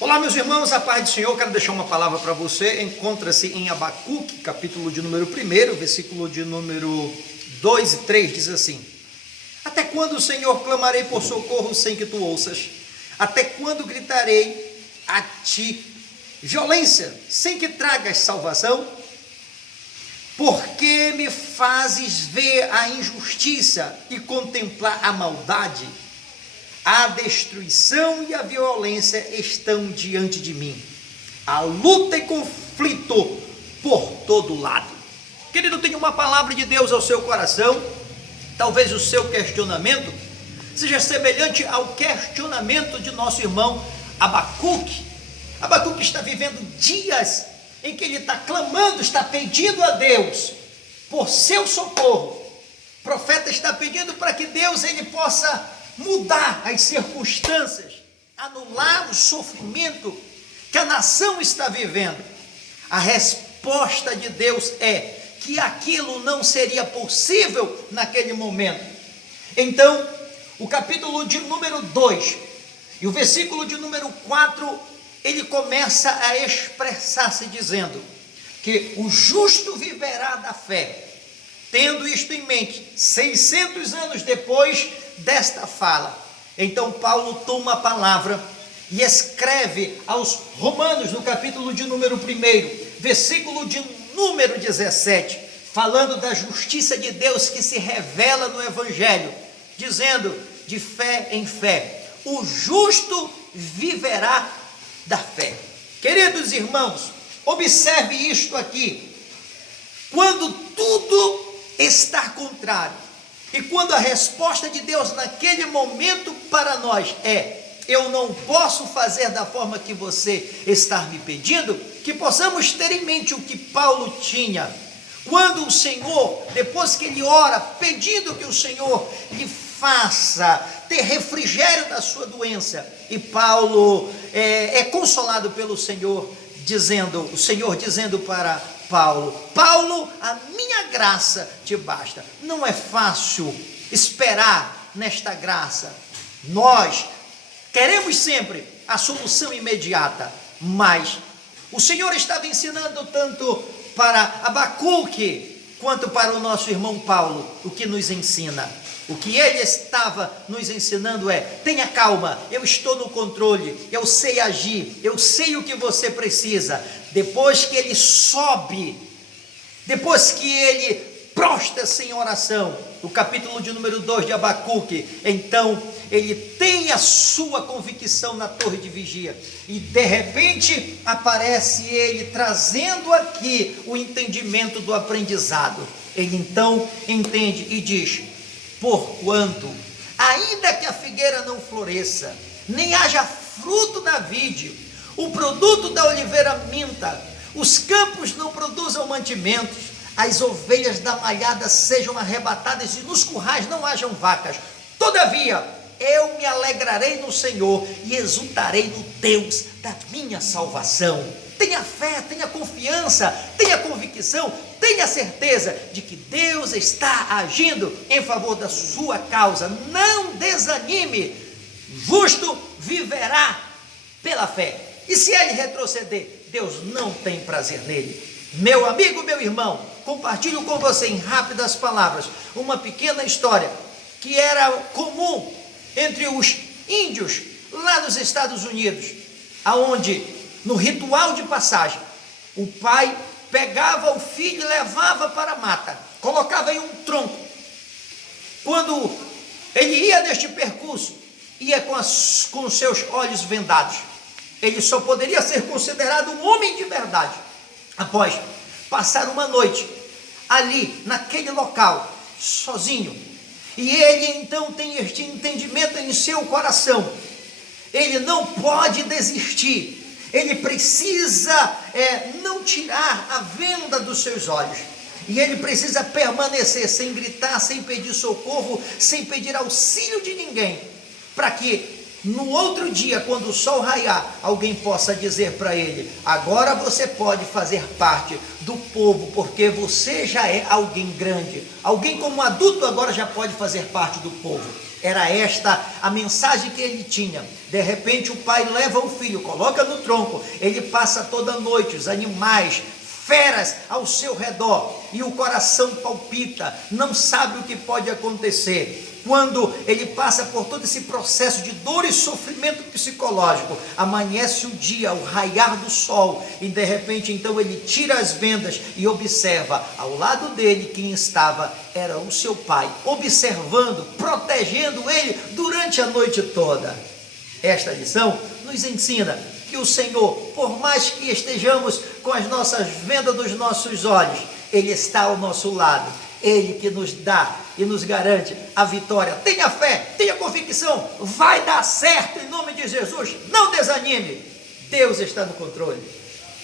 Olá, meus irmãos, a paz do Senhor. Quero deixar uma palavra para você. Encontra-se em Abacuque, capítulo de número 1, versículo de número 2 e 3, diz assim: Até quando, Senhor, clamarei por socorro sem que tu ouças? Até quando gritarei a ti violência sem que tragas salvação? Porque me fazes ver a injustiça e contemplar a maldade? A destruição e a violência estão diante de mim. A luta e conflito por todo lado. Querido, tenho uma palavra de Deus ao seu coração. Talvez o seu questionamento seja semelhante ao questionamento de nosso irmão Abacuque. Abacuque está vivendo dias em que ele está clamando, está pedindo a Deus por seu socorro. O profeta está pedindo para que Deus ele possa mudar as circunstâncias, anular o sofrimento que a nação está vivendo. A resposta de Deus é que aquilo não seria possível naquele momento. Então, o capítulo de número 2 e o versículo de número 4, ele começa a expressar-se dizendo que o justo viverá da fé. Tendo isto em mente, 600 anos depois desta fala, então Paulo toma a palavra e escreve aos Romanos, no capítulo de número 1, versículo de número 17, falando da justiça de Deus que se revela no Evangelho, dizendo: de fé em fé, o justo viverá da fé. Queridos irmãos, observe isto aqui: quando tudo está contrário, e quando a resposta de Deus naquele momento para nós é: eu não posso fazer da forma que você está me pedindo, que possamos ter em mente o que Paulo tinha. Quando o Senhor, depois que ele ora, pedindo que o Senhor lhe faça ter refrigério da sua doença, e Paulo é consolado pelo Senhor, o Senhor dizendo para Paulo: Paulo, a minha graça te basta. Não é fácil esperar nesta graça. Nós queremos sempre a solução imediata, mas o Senhor estava ensinando tanto para Abacuque quanto para o nosso irmão Paulo. O que nos ensina? O que ele estava nos ensinando é: tenha calma, eu estou no controle, eu sei agir, eu sei o que você precisa. Depois que ele sobe, depois que ele prostra-se em oração, o capítulo de número 2 de Abacuque, então ele tem a sua convicção na torre de vigia, e de repente aparece ele trazendo aqui o entendimento do aprendizado. Ele então entende e diz: porquanto, ainda que a figueira não floresça, nem haja fruto na vide, o produto da oliveira minta, os campos não produzam mantimentos, as ovelhas da malhada sejam arrebatadas e nos currais não hajam vacas, todavia eu me alegrarei no Senhor e exultarei no Deus da minha salvação. Tenha fé, tenha confiança, tenha convicção, tenha certeza de que Deus está agindo em favor da sua causa. Não desanime, justo viverá pela fé. E se ele retroceder, Deus não tem prazer nele. Meu amigo, meu irmão, compartilho com você em rápidas palavras uma pequena história que era comum entre os índios lá nos Estados Unidos, aonde no ritual de passagem, o pai pegava o filho e levava para a mata, colocava em um tronco. Quando ele ia neste percurso, ia com os seus olhos vendados. Ele só poderia ser considerado um homem de verdade após passar uma noite ali, naquele local, sozinho. E ele então tem este entendimento em seu coração: ele não pode desistir. Ele precisa não tirar a venda dos seus olhos. E ele precisa permanecer sem gritar, sem pedir socorro, sem pedir auxílio de ninguém, para que no outro dia, quando o sol raiar, alguém possa dizer para ele: agora você pode fazer parte do povo, porque você já é alguém grande. Alguém como adulto agora já pode fazer parte do povo. Era esta a mensagem que ele tinha. De repente o pai leva o filho, coloca no tronco, ele passa toda a noite, os animais, feras ao seu redor, e o coração palpita, não sabe o que pode acontecer. Quando ele passa por todo esse processo de dor e sofrimento psicológico, amanhece o dia, o raiar do sol, e de repente então ele tira as vendas e observa, ao lado dele quem estava era o seu pai, observando, protegendo ele durante a noite toda. Esta lição nos ensina que o Senhor, por mais que estejamos com as nossas vendas dos nossos olhos, Ele está ao nosso lado, Ele que nos dá e nos garante a vitória. Tenha fé, tenha convicção, vai dar certo em nome de Jesus, não desanime, Deus está no controle.